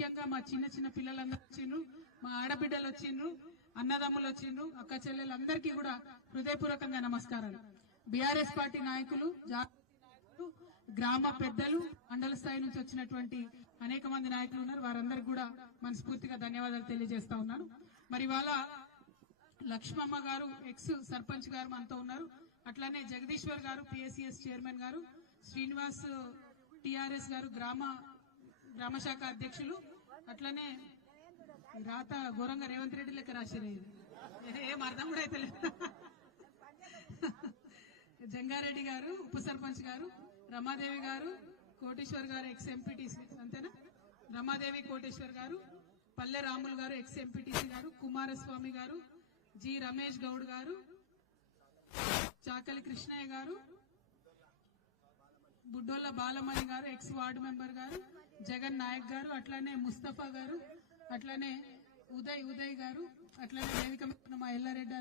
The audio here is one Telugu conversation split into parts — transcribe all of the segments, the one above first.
ముఖ్యంగా మా చిన్న చిన్న పిల్లలందరూ వచ్చిండ్రు, మా ఆడబిడ్డలు వచ్చిండ్రు, అన్నదమ్ములు వచ్చిండ్రు, అక్క చెల్లెలందరికీ కూడా హృదయపూర్వకంగా నమస్కారాలు. బీఆర్ఎస్ పార్టీ నాయకులు, గ్రామ పెద్దలు, మండల స్థాయి నుంచి వచ్చినటువంటి అనేక మంది నాయకులు ఉన్నారు. వారందరికీ కూడా మనస్ఫూర్తిగా ధన్యవాదాలు తెలియజేస్తా ఉన్నాను. మరి ఇవాళ లక్ష్మమ్మ గారు ఎక్స్ సర్పంచ్ గారు మనతో ఉన్నారు. అట్లానే జగదీశ్వర్ గారు పిఎస్సిఎస్ చైర్మన్ గారు, శ్రీనివాస్ టిఆర్ఎస్ గారు గ్రామ శాఖ అధ్యక్షులు, అట్లానే రాత ఘోరంగా రేవంత్ రెడ్డి లెక్క రాసిరే, ఏం అర్థం కూడా అయితే లేదు. జంగారెడ్డి గారు ఉప సర్పంచ్ గారు, రమాదేవి గారు, కోటేశ్వర్ గారు ఎక్స్ ఎంపీటీసీ, అంతేనా, రమాదేవి కోటేశ్వర్ గారు, పల్లె రాములు గారు ఎక్స్ ఎంపీటీసీ గారు, కుమారస్వామి గారు, జి రమేష్ గౌడ్ గారు, చాకలి కృష్ణయ్య గారు, బుడ్డోళ్ల బాలమణి గారు ఎక్స్ వార్డు మెంబర్ గారు, జగన్ నాయక్ గారు, అట్లానే ముస్తఫా గారు, అట్లానే ఉదయ్ గారు, అట్లానే వేదిక మీద మా ఎల్లారెడ్డి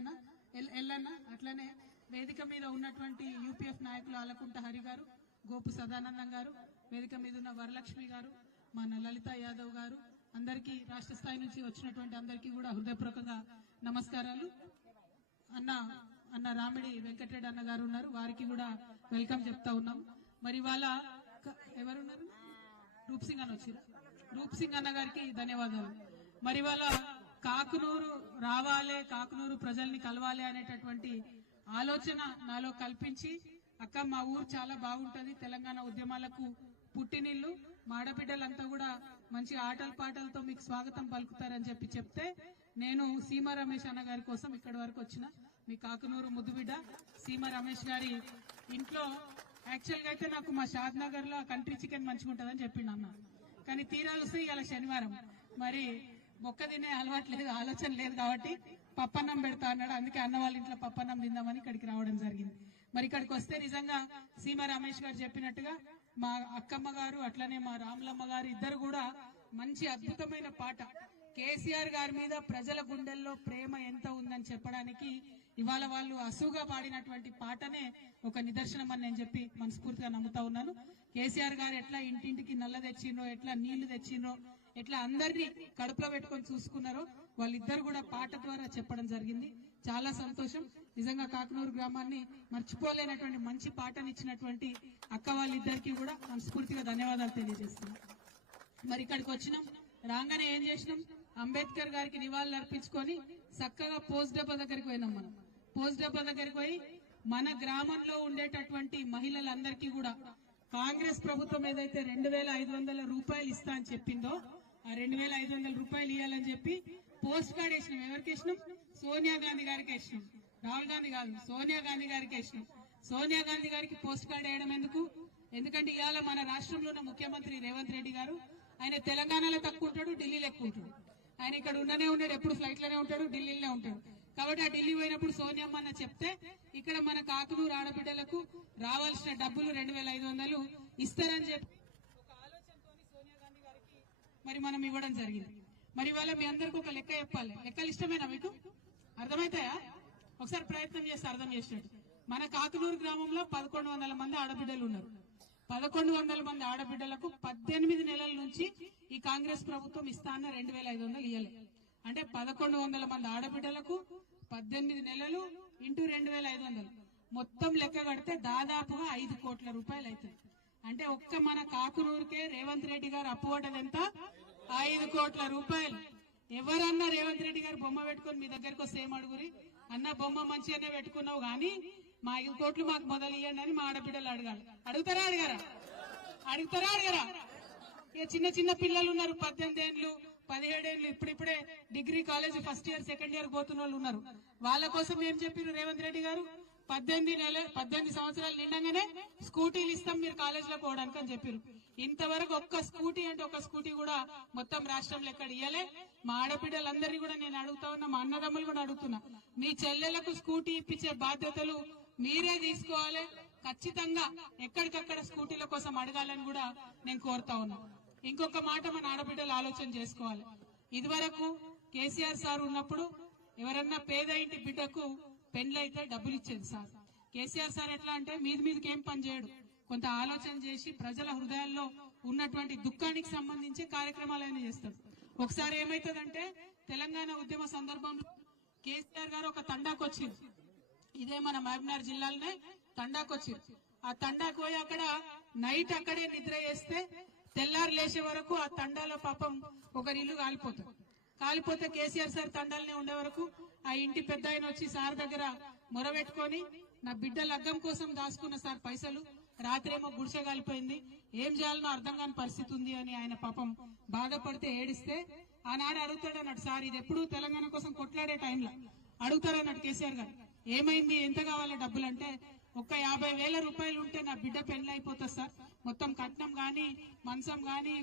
ఎల్లన్న, అట్లానే వేదిక మీద ఉన్నటువంటి యూపీఎఫ్ నాయకులు ఆలకుంట హరి గారు, గోపు సదానందం గారు, వేదిక మీద ఉన్న వరలక్ష్మి గారు, మన లలిత యాదవ్ గారు, అందరికీ రాష్ట్ర స్థాయి నుంచి వచ్చినటువంటి అందరికీ కూడా హృదయపూర్వకంగా నమస్కారాలు. అన్న రామిడి వెంకటరెడ్డి అన్న గారు ఉన్నారు, వారికి కూడా వెల్కమ్ చెప్తా ఉన్నాం. మరి వాళ్ళ ఎవరున్నారు, రూప్ సింగ్ అన్న వచ్చారు, రూప్ సింగ్ అన్న గారికి ధన్యవాదాలు. మరి వాళ్ళ కాకునూరు రావాలి, కాకునూరు ప్రజల్ని కలవాలి అనేటటువంటి ఆలోచన నాలో కల్పించి, అక్క మా ఊరు చాలా బాగుంటది, తెలంగాణ ఉద్యమాలకు పుట్టినిల్లు, మాడబిడ్డలంతా కూడా మంచి ఆటల పాటలతో మీకు స్వాగతం పలుకుతారని చెప్తే నేను సీమ రమేష్ అన్న గారి కోసం ఇక్కడి వరకు వచ్చిన. మీ కాకునూరు ముద్దుబిడ్డ సీమ రమేష్ గారి ఇంట్లో యాక్చువల్ గా అయితే నాకు మా షాద్ నగర్ లో కంట్రీ చికెన్ మంచిగా ఉంటదని చెప్పిండు అన్న, కానీ తీరా చూస్తే ఇవాళ శనివారం, మరి మొక్క తినే అలవాటు లేదు, ఆలోచన లేదు కాబట్టి పప్పన్నం పెడతా అన్నాడు. అందుకే అన్న వాళ్ళ ఇంట్లో పప్పన్నం తిందామని ఇక్కడికి రావడం జరిగింది. మరి ఇక్కడికి వస్తే నిజంగా సీమ రమేష్ గారు చెప్పినట్టుగా మా అక్కమ్మ గారు, అట్లనే మా రాములమ్మ గారు ఇద్దరు కూడా మంచి అద్భుతమైన పాట, కేసీఆర్ గారి మీద ప్రజల గుండెల్లో ప్రేమ ఎంత ఉందని చెప్పడానికి ఇవాళ వాళ్ళు అసువుగా పాడినటువంటి పాటనే ఒక నిదర్శనం అని నేను చెప్పి మనస్ఫూర్తిగా నమ్ముతా ఉన్నాను. కేసీఆర్ గారు ఎట్లా ఇంటింటికి నల్ల తెచ్చిండ్రో, ఎట్లా నీళ్లు తెచ్చిండ్రో, ఎట్లా అందరినీ కడుపులో పెట్టుకొని చూసుకున్నారో వాళ్ళిద్దరు కూడా పాట ద్వారా చెప్పడం జరిగింది. చాలా సంతోషం. నిజంగా కాకునూరు గ్రామాన్ని మర్చిపోలేనటువంటి మంచి పాటనిచ్చినటువంటి అక్క వాళ్ళిద్దరికీ కూడా మనస్ఫూర్తిగా ధన్యవాదాలు తెలియజేస్తున్నాం. మరి ఇక్కడికి వచ్చినాం, రాగానే ఏం చేసినాం, అంబేద్కర్ గారికి నివాళులు అర్పించుకొని చక్కగా పోస్ట్ డబ్బా దగ్గరికి పోయినాం. మనం పోస్ట్ డబ్బా దగ్గరికి పోయి మన గ్రామంలో ఉండేటటువంటి మహిళలందరికీ కూడా కాంగ్రెస్ ప్రభుత్వం ఏదైతే 2500 రూపాయలు ఇస్తా అని చెప్పిందో ఆ 2500 రూపాయలు ఇవ్వాలని చెప్పి పోస్ట్ కార్డ్ వేసినాం. ఎవరికి వేసినాం? సోనియా గాంధీ గారికి వేసినాం. రాహుల్ గాంధీ కాదు, సోనియా గాంధీ గారికి వేసినాం. సోనియా గాంధీ గారికి పోస్ట్ కార్డ్ వేయడం ఎందుకు? ఎందుకంటే ఇవాళ మన రాష్ట్రంలో ఉన్న ముఖ్యమంత్రి రేవంత్ రెడ్డి గారు, ఆయన తెలంగాణలో తక్కువ ఉంటాడు, ఢిల్లీలో ఎక్కువ ఉంటాడు. ఆయన ఇక్కడ ఉండనే ఉంటాడు, ఎప్పుడు ఫ్లైట్ లోనే ఉంటాడు, ఢిల్లీలోనే ఉంటాడు. కాబట్టి ఆ ఢిల్లీ పోయినప్పుడు సోనియమ్మ అన్న చెప్తే ఇక్కడ మన కాకునూరు ఆడబిడ్డలకు రావాల్సిన డబ్బులు 2500 ఇస్తారని చెప్పి ఒక ఆలోచనతో సోనియా గాంధీ గారికి మరి మనం ఇవ్వడం జరిగింది. మరి ఇవాళ మీ అందరికి ఒక లెక్క చెప్పాలి. లెక్కలు ఇష్టమేనా మీకు? అర్థమవుతాయా? ఒకసారి ప్రయత్నం చేస్తే అర్థం చేసినట్టు. మన కాకునూరు గ్రామంలో 1100 మంది ఆడబిడ్డలు ఉన్నారు. 1100 మంది ఆడబిడ్డలకు 18 నెలల నుంచి ఈ కాంగ్రెస్ ప్రభుత్వం ఇస్తా అన్న 2500 ఇయ్యలే. అంటే 1100 మంది ఆడబిడ్డలకు 18 నెలలు ఇంటూ 2500 మొత్తం లెక్క కడితే దాదాపుగా 5 కోట్ల రూపాయలు అవుతుంది. అంటే ఒక్క మన కాకునూరుకే రేవంత్ రెడ్డి గారు అప్పు పడ్డది ఎంత? 5 కోట్ల రూపాయలు. ఎవరన్నా రేవంత్ రెడ్డి గారు బొమ్మ పెట్టుకుని మీ దగ్గరకు వస్తే ఏం అడుగురి, అన్న బొమ్మ మంచిగానే పెట్టుకున్నావు కానీ మా 5 కోట్లు మాకు మొదలు ఇవ్వండి అని మా ఆడబిడ్డలు అడగాలి. అడుగుతారా అడగరా? అడుగుతారా అడగరా? ఇక చిన్న చిన్న పిల్లలు ఉన్నారు, 18 ఏళ్ళు 17 ఏళ్ళు, ఇప్పుడిప్పుడే degree college first year second year పోతున్న వాళ్ళు ఉన్నారు. వాళ్ళ కోసం ఏం చెప్పారు రేవంత్ రెడ్డి గారు? 18 సంవత్సరాలు నిండగానే స్కూటీలు ఇస్తాం మీరు కాలేజ్ లో పోవడానికి అని చెప్పారు. ఇంతవరకు ఒక్క స్కూటీ అంటే ఒక స్కూటీ కూడా మొత్తం రాష్ట్రంలో ఎక్కడ ఇయ్యలే. మా ఆడబిడ్డలందరినీ కూడా నేను అడుగుతా ఉన్నా, మా అన్నదమ్ములు కూడా అడుగుతున్నా, మీ చెల్లెలకు స్కూటీ ఇప్పించే బాధ్యతలు మీరే తీసుకోవాలి. ఖచ్చితంగా ఎక్కడికక్కడ స్కూటీల కోసం అడగాలని కూడా నేను కోరుతా ఉన్నా. ఇంకొక మాట మన ఆడబిడ్డలు ఆలోచన చేసుకోవాలి. ఇదివరకు కేసీఆర్ సార్ ఉన్నప్పుడు ఎవరన్నా పేద ఇంటి బిడ్డకు పెండ్లైతే డబ్బులు ఇచ్చేది సార్. కేసీఆర్ సార్ ఎట్లా అంటే మీదికి ఏం పని చేయడు, కొంత ఆలోచన చేసి ప్రజల హృదయాల్లో ఉన్నటువంటి దుఃఖానికి సంబంధించి కార్యక్రమాలు ఆయన చేస్తాడు. ఒకసారి ఏమైతుందంటే తెలంగాణ ఉద్యమ సందర్భంలో కేసీఆర్ గారు ఒక తండాకు వచ్చింది, ఇదే మన మహబూబ్నగర్ జిల్లాలోనే తండాకు వచ్చింది. ఆ తండాకు పోయి అక్కడ నైట్ అక్కడే నిద్ర చేస్తే తెల్లారు లేచే వరకు ఆ తండాలో పాపం ఒకరి ఇల్లు కాలిపోతే కేసీఆర్ సార్ తండాలనే ఉండే వరకు ఆ ఇంటి పెద్ద ఆయన వచ్చి సార్ దగ్గర మొరబెట్టుకొని నా బిడ్డ లగ్గం కోసం దాచుకున్న సార్ పైసలు, రాత్రేమో గుడిసె కాలిపోయింది, ఏం చేయాలనో అర్థం కాని పరిస్థితి ఉంది అని ఆయన పాపం బాధపడితే ఏడిస్తే ఆనాడు అడుగుతాడు అన్నాడు, సార్ ఇది ఎప్పుడు తెలంగాణ కోసం కొట్లాడే టైంలో అడుగుతారన్నాడు కేసీఆర్ గారు, ఏమైంది ఎంత కావాలో డబ్బులు అంటే, ఒక్క 50,000 రూపాయలు ఉంటే నా బిడ్డ పెళ్లి అయిపోతుంది సార్, మొత్తం కట్నం గాని మంచం గాని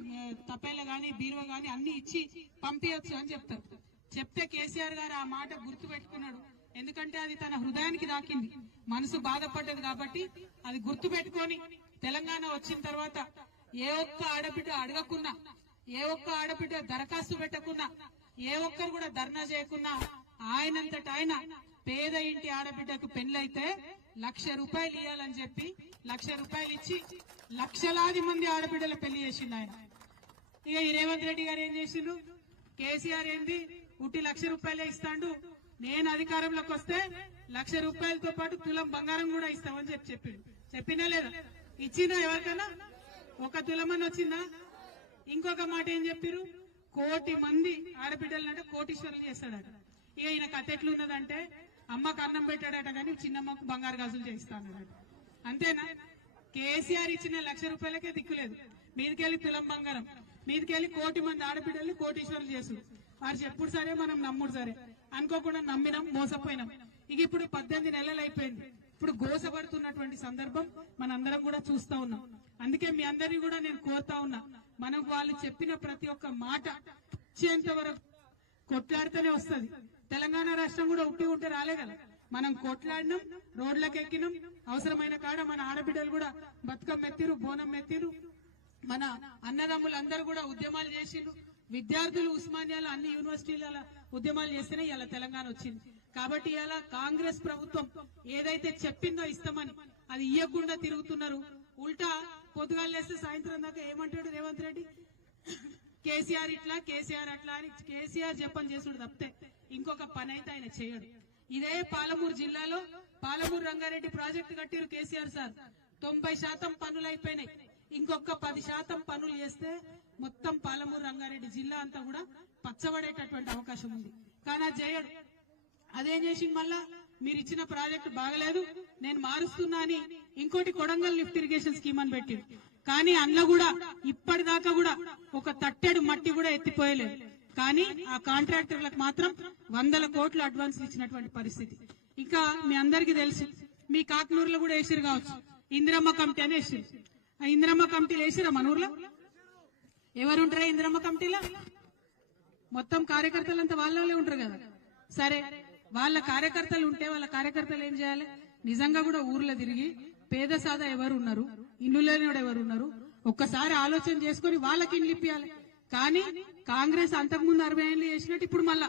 తప్పేల గాని బీరువా గాని అన్ని ఇచ్చి పంపించచ్చు అని చెప్తారు. చెప్తే కేసీఆర్ గారు ఆ మాట గుర్తు పెట్టుకున్నాడు, ఎందుకంటే అది తన హృదయానికి దాకింది, మనసు బాధపడ్డది కాబట్టి అది గుర్తు పెట్టుకొని తెలంగాణ వచ్చిన తర్వాత ఏ ఒక్క ఆడబిడ్డ అడగకున్నా, ఏ ఒక్క ఆడబిడ్డ దరఖాస్తు పెట్టకున్నా, ఏ ఒక్కరు కూడా ధర్నా చేయకున్నా ఆయనంతట ఆయన పేద ఇంటి ఆడబిడ్డకు పెళ్లైతే 1,00,000 రూపాయలు ఇవ్వాలని చెప్పి 1,00,000 రూపాయలు ఇచ్చి లక్షలాది మంది ఆడబిడ్డల పెళ్లి చేసిండు ఆయన. ఇక ఈ రేవంత్ రెడ్డి గారు ఏం చేసిండు, కేసీఆర్ ఏంది ఉట్టి 1,00,000 రూపాయలే ఇస్తాడు, నేను అధికారంలోకి వస్తే 1,00,000 రూపాయలతో పాటు తులం బంగారం కూడా ఇస్తామని చెప్పిండు. చెప్పినా లేదా? ఇచ్చిందా ఎవరికైనా? ఒక తులమని వచ్చిందా? ఇంకొక మాట ఏం చెప్పారు, 1,00,00,000 మంది ఆడబిడ్డలంటే కోటీశ్వరులు చేస్తాడట. ఇక ఈయన కథ ఎట్లున్నదంటే అమ్మకు అన్నం పెట్టాడట కానీ చిన్నమ్మకు బంగారు గాజులు చేయిస్తానట. అంతేనా? కేసీఆర్ ఇచ్చిన 1,00,000 రూపాయలకే దిక్కులేదు, మీదికెళ్ళి తులం బంగారం, మీదికెళ్ళి 1,00,00,000 మంది ఆడబిడ్డల్ని కోటీశ్వరులు చేసుడు. వారు చెప్పుడు సరే మనం నమ్ముడు సరే అనుకోకుండా నమ్మినాం, మోసపోయినాం. ఇక ఇప్పుడు 18 నెలలు అయిపోయింది, ఇప్పుడు గోసపడుతున్నటువంటి సందర్భం మనందరం కూడా చూస్తా ఉన్నాం. అందుకే మీ అందరినీ కూడా నేను కోరుతా ఉన్నా, మనం వాళ్ళు చెప్పిన ప్రతి ఒక్క మాట వచ్చేంత వరకు కొట్లాడితేనే వస్తుంది. తెలంగాణ రాష్ట్రం కూడా ఉట్టి ఉంటే రాలే కదా, మనం కొట్లాడినాం, రోడ్లకు ఎక్కినాం, అవసరమైన కాడ మన ఆడబిడ్డలు కూడా బతుకమ్మ ఎత్తిరు, బోనం ఎత్తిరు, మన అన్నదమ్ములు అందరూ కూడా ఉద్యమాలు చేసిండ్రు, విద్యార్థులు ఉస్మానియాలో అన్ని యూనివర్సిటీల ఉద్యమాలు చేస్తేనే ఇలా తెలంగాణ వచ్చింది. కాబట్టి ఇలా కాంగ్రెస్ ప్రభుత్వం ఏదైతే చెప్పిందో ఇస్తామని అది ఇయ్యకుండా తిరుగుతున్నారు. ఉల్టా పొద్దుగాలు లేస్తే సాయంత్రం దాకా ఏమంటాడు రేవంత్ రెడ్డి, కేసీఆర్ ఇట్లా కేసీఆర్ అట్లా అని కేసీఆర్ చెప్పని చేసుడు తప్పితే ఇంకొక పని అయితే ఆయన చేయడు. ఇదే పాలమూరు జిల్లాలో పాలమూరు రంగారెడ్డి ప్రాజెక్టు కట్టిరు కేసీఆర్ సార్, 90% పనులు అయిపోయినాయి, ఇంకొక 10% పనులు చేస్తే మొత్తం పాలమూరు రంగారెడ్డి జిల్లా అంతా కూడా పచ్చబడేటటువంటి అవకాశం ఉంది. కానీ అది చేయడు. అదేం చేసింది, మళ్ళా మీరు ఇచ్చిన ప్రాజెక్టు బాగలేదు నేను మారుస్తున్నా అని ఇంకోటి కొడంగల్ లిఫ్ట్ ఇరిగేషన్ స్కీమ్ అని పెట్టింది. కానీ అందులో కూడా ఇప్పటిదాకా కూడా ఒక తట్టెడు మట్టి కూడా ఎత్తిపోయలేదు. కానీ ఆ కాంట్రాక్టర్లకు మాత్రం 100 కోట్లు అడ్వాన్స్ ఇచ్చినటువంటి పరిస్థితి. ఇంకా మీ అందరికీ తెలుసు, మీ కాకనూరులో కూడా వేసిరు కావచ్చు, ఇందిరమ్మ కమిటీ అని వేసిరు. ఆ ఇందిరమ్మ కమిటీలు వేసిరా మన ఊర్లో? ఎవరుంటారా ఇందిరమ్మ కమిటీలో? మొత్తం కార్యకర్తలంతా వాళ్ళే ఉంటారు కదా. సరే, వాళ్ళ కార్యకర్తలు ఉంటే వాళ్ళ కార్యకర్తలు ఏం చేయాలి, నిజంగా కూడా ఊర్లో తిరిగి పేద సాదా ఎవరు ఉన్నారు, ఇల్లు లేని ఎవరు ఉన్నారు, ఒక్కసారి ఆలోచన చేసుకుని వాళ్ళకి ఇండ్లు ఇప్పియాలి. కానీ కాంగ్రెస్ అంతకుముందు 60 ఏళ్ళు చేసినట్టు ఇప్పుడు మళ్ళా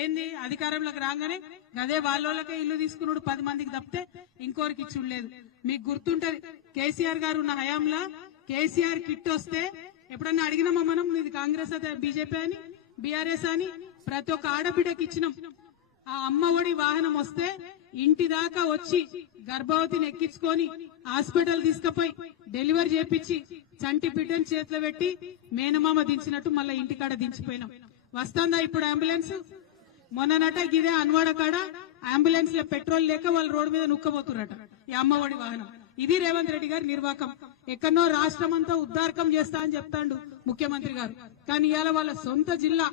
ఏంది అధికారంలోకి రాగానే అదే వాళ్ళకే ఇల్లు తీసుకున్నాడు 10 మందికి తప్పితే ఇంకోరికి ఇచ్చులేదు. మీకు గుర్తుంటది, కేసీఆర్ గారు ఉన్న హయాంలో కేసీఆర్ కిట్ వస్తే ఎప్పుడన్నా అడిగినామా మనం, ఇది కాంగ్రెస్ అదే బీజేపీ అని బీఆర్ఎస్ అని? ప్రతి ఒక్క ఆడబిడ్డకి ఇచ్చినాం. ఆ అమ్మ ఒడి వాహనం వస్తే ఇంటి దాకా వచ్చి గర్భవతిని ఎక్కించుకొని హాస్పిటల్ తీసుకుపోయి డెలివరీ చేపించి చంటి బిడ్డని చేతిలో పెట్టి మేనమామ దించినట్టు మళ్ళీ ఇంటికాడ దించిపోయినాం. వస్తుందా ఇప్పుడు అంబులెన్స్? మొన్ననట గిదే అన్వాడ కాడ అంబులెన్స్ లో పెట్రోల్ లేక వాళ్ళు రోడ్డు మీద నుక్కబోతున్నట ఈ అమ్మ ఒడి వాహనం. ఇది రేవంత్ రెడ్డి గారి నిర్వాకం. ఎక్కడో రాష్ట్రం అంతా ఉద్దారకం చేస్తా అని చెప్తాండు ముఖ్యమంత్రి గారు, కానీ ఇవాళ వాళ్ళ సొంత జిల్లా